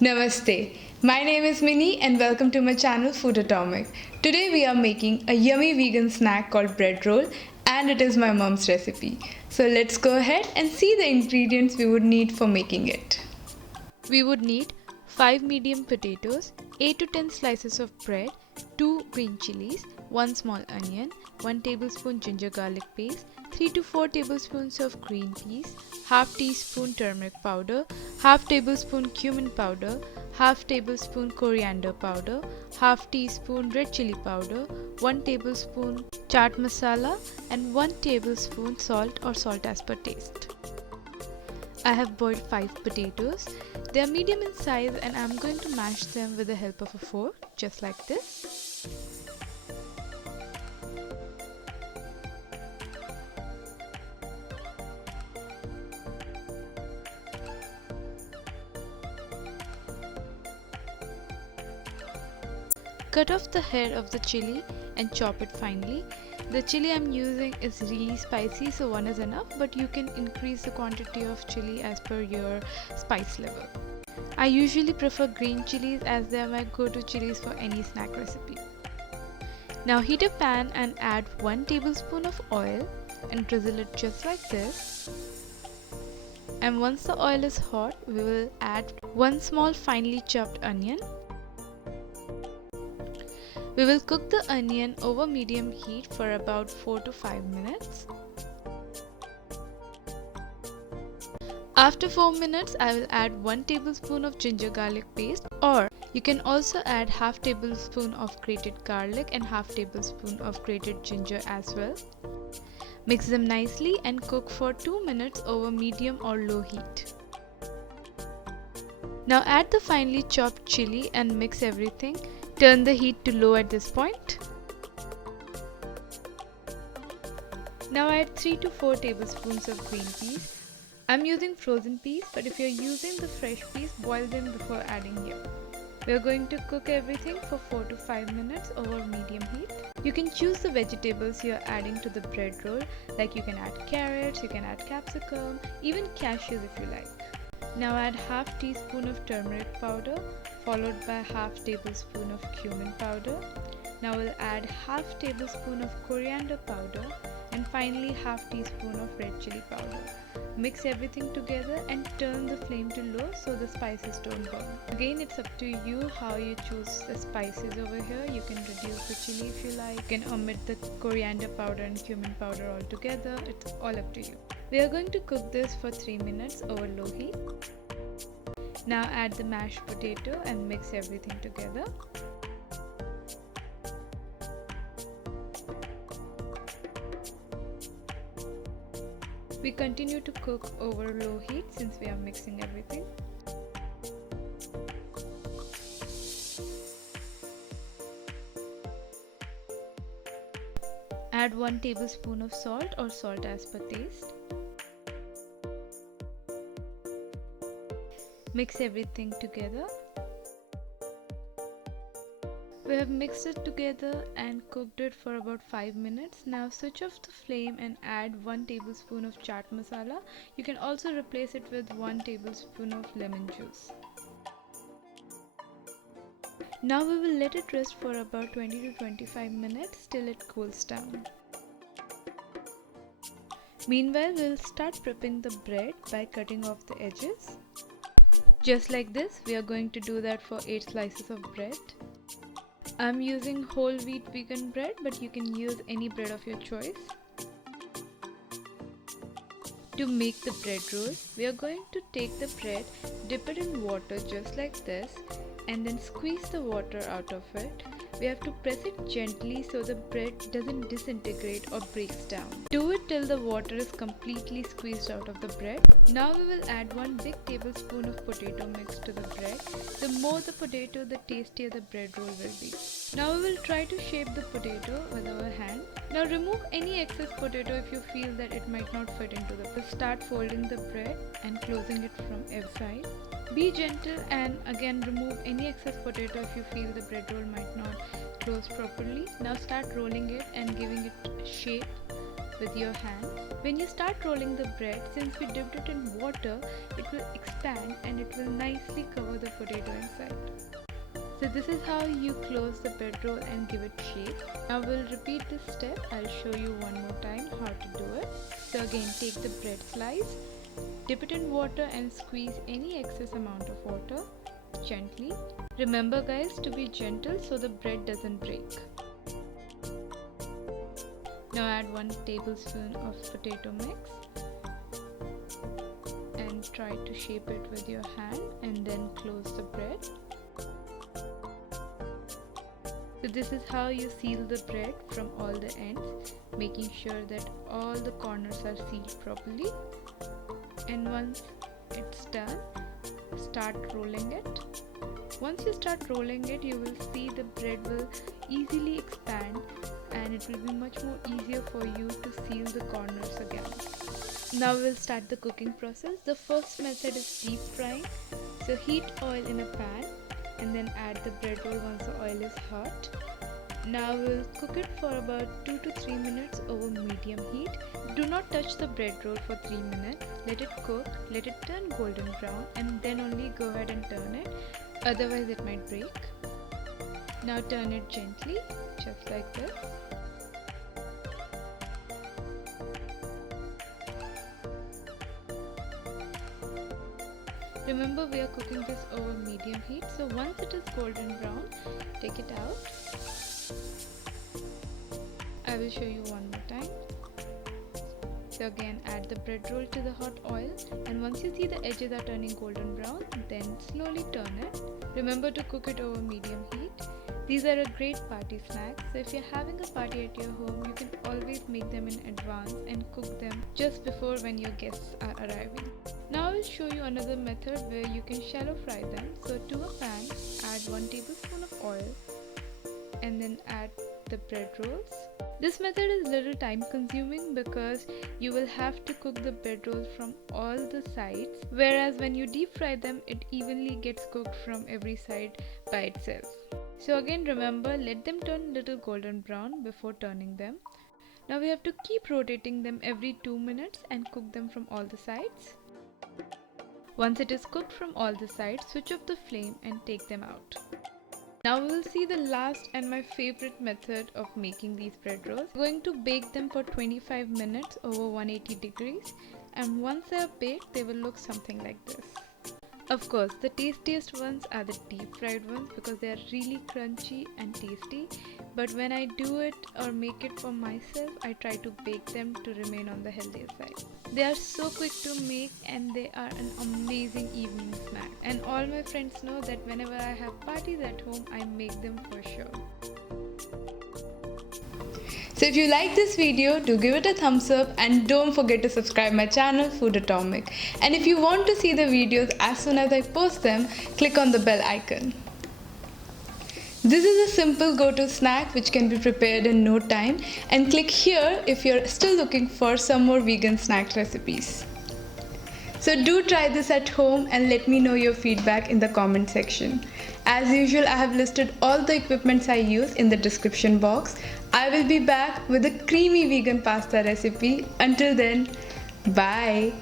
Namaste. My name is Minnie and welcome to my channel Food Atomic. Today we are making a yummy vegan snack called bread roll and it is my mom's recipe. So let's go ahead and see the ingredients we would need for making it. We would need 5 medium potatoes, 8 to 10 slices of bread, 2 green chilies, 1 small onion, 1 tablespoon ginger garlic paste, 3 to 4 tablespoons of green peas, half teaspoon turmeric powder, half tablespoon cumin powder, half tablespoon coriander powder, half teaspoon red chili powder, 1 tablespoon chaat masala and 1 tablespoon salt or salt as per taste. I have boiled 5 potatoes. They are medium in size and I am going to mash them with the help of a fork, just like this. Cut off the head of the chili and chop it finely. The chili I'm using is really spicy, so 1 is enough, but you can increase the quantity of chili as per your spice level. I usually prefer green chilies as they are my go-to chilies for any snack recipe. Now heat a pan and add 1 tablespoon of oil and drizzle it just like this. And once the oil is hot, we will add 1 small finely chopped onion. We will cook the onion over medium heat for about 4 to 5 minutes. After 4 minutes, I will add 1 tablespoon of ginger garlic paste, or you can also add half tablespoon of grated garlic and half tablespoon of grated ginger as well. Mix them nicely and cook for 2 minutes over medium or low heat. Now add the finely chopped chili and mix everything. Turn the heat to low at this point. Now add 3 to 4 tablespoons of green peas. I'm using frozen peas, but if you're using the fresh peas, boil them before adding here. We're going to cook everything for 4 to 5 minutes over medium heat. You can choose the vegetables you're adding to the bread roll, like you can add carrots, you can add capsicum, even cashews if you like. Now add half teaspoon of turmeric powder followed by half tablespoon of cumin powder. Now we'll add half tablespoon of coriander powder and finally half teaspoon of red chili powder. Mix everything together and turn the flame to low so the spices don't burn. Again, it's up to you how you choose the spices over here. You can reduce the chili if you like. You can omit the coriander powder and cumin powder altogether. It's all up to you. We are going to cook this for 3 minutes over low heat. Now add the mashed potato and mix everything together. We continue to cook over low heat since we are mixing everything. Add 1 tablespoon of salt or salt as per taste. Mix everything together. We have mixed it together and cooked it for about 5 minutes. Now switch off the flame and add 1 tablespoon of chaat masala. You can also replace it with 1 tablespoon of lemon juice. Now we will let it rest for about 20 to 25 minutes till it cools down. Meanwhile, we will start prepping the bread by cutting off the edges. Just like this, we are going to do that for 8 slices of bread. I'm using whole wheat vegan bread, but you can use any bread of your choice. To make the bread roll, we are going to take the bread, dip it in water just like this, and then squeeze the water out of it. We have to press it gently so the bread doesn't disintegrate or breaks down. Do it till the water is completely squeezed out of the bread. Now we will add 1 big tablespoon of potato mix to the bread. The more the potato, the tastier the bread roll will be. Now we will try to shape the potato with our hand. Now remove any excess potato if you feel that it might not fit into the bread. Start folding the bread and closing it from every side. Be gentle and again remove any excess potato if you feel the bread roll might not close properly. Now start rolling it and giving it shape with your hand. When you start rolling the bread, since we dipped it in water, it will expand and it will nicely cover the potato inside. So this is how you close the bread roll and give it shape. Now we'll repeat this step. I'll show you one more time how to do it. So again, take the bread slice, dip it in water and squeeze any excess amount of water gently. Remember guys, to be gentle so the bread doesn't break. Now add 1 tablespoon of potato mix and try to shape it with your hand and then close the bread. So this is how you seal the bread from all the ends, making sure that all the corners are sealed properly. And once it's done, start rolling it. Once you start rolling it, you will see the bread will easily expand and it will be much more easier for you to seal the corners again. Now we'll start the cooking process. The first method is deep frying. So heat oil in a pan and then add the bread roll once the oil is hot. Now we'll cook it for about 2 to 3 minutes over medium heat. Do not touch the bread roll for 3 minutes. Let it cook, let it turn golden brown and then only go ahead and turn it. Otherwise it might break. Now turn it gently, just like this. Remember, we are cooking this over medium heat, so once it is golden brown, take it out. I will show you one more time. So again, add the bread roll to the hot oil, and once you see the edges are turning golden brown, then slowly turn it. Remember to cook it over medium heat. These are a great party snack, so if you're having a party at your home, you can always make them in advance and cook them just before when your guests are arriving. Now I will show you another method where you can shallow fry them. So to a pan, add 1 tablespoon of oil and then add the bread rolls. This method is a little time consuming because you will have to cook the bread rolls from all the sides, whereas when you deep fry them, it evenly gets cooked from every side by itself. So again, remember, let them turn little golden brown before turning them. Now we have to keep rotating them every 2 minutes and cook them from all the sides. Once it is cooked from all the sides, switch off the flame and take them out. Now we will see the last and my favorite method of making these bread rolls. We're going to bake them for 25 minutes over 180 degrees, and once they are baked, they will look something like this. Of course, the tastiest ones are the deep fried ones because they are really crunchy and tasty. But when I do it or make it for myself, I try to bake them to remain on the healthier side. They are so quick to make and they are an amazing evening snack. And all my friends know that whenever I have parties at home, I make them for sure. So if you like this video, do give it a thumbs up and don't forget to subscribe my channel Food Atomic. And if you want to see the videos as soon as I post them, click on the bell icon. This is a simple go-to snack which can be prepared in no time, and click here if you're still looking for some more vegan snack recipes. So do try this at home and let me know your feedback in the comment section. As usual, I have listed all the equipments I use in the description box. I will be back with a creamy vegan pasta recipe. Until then, bye.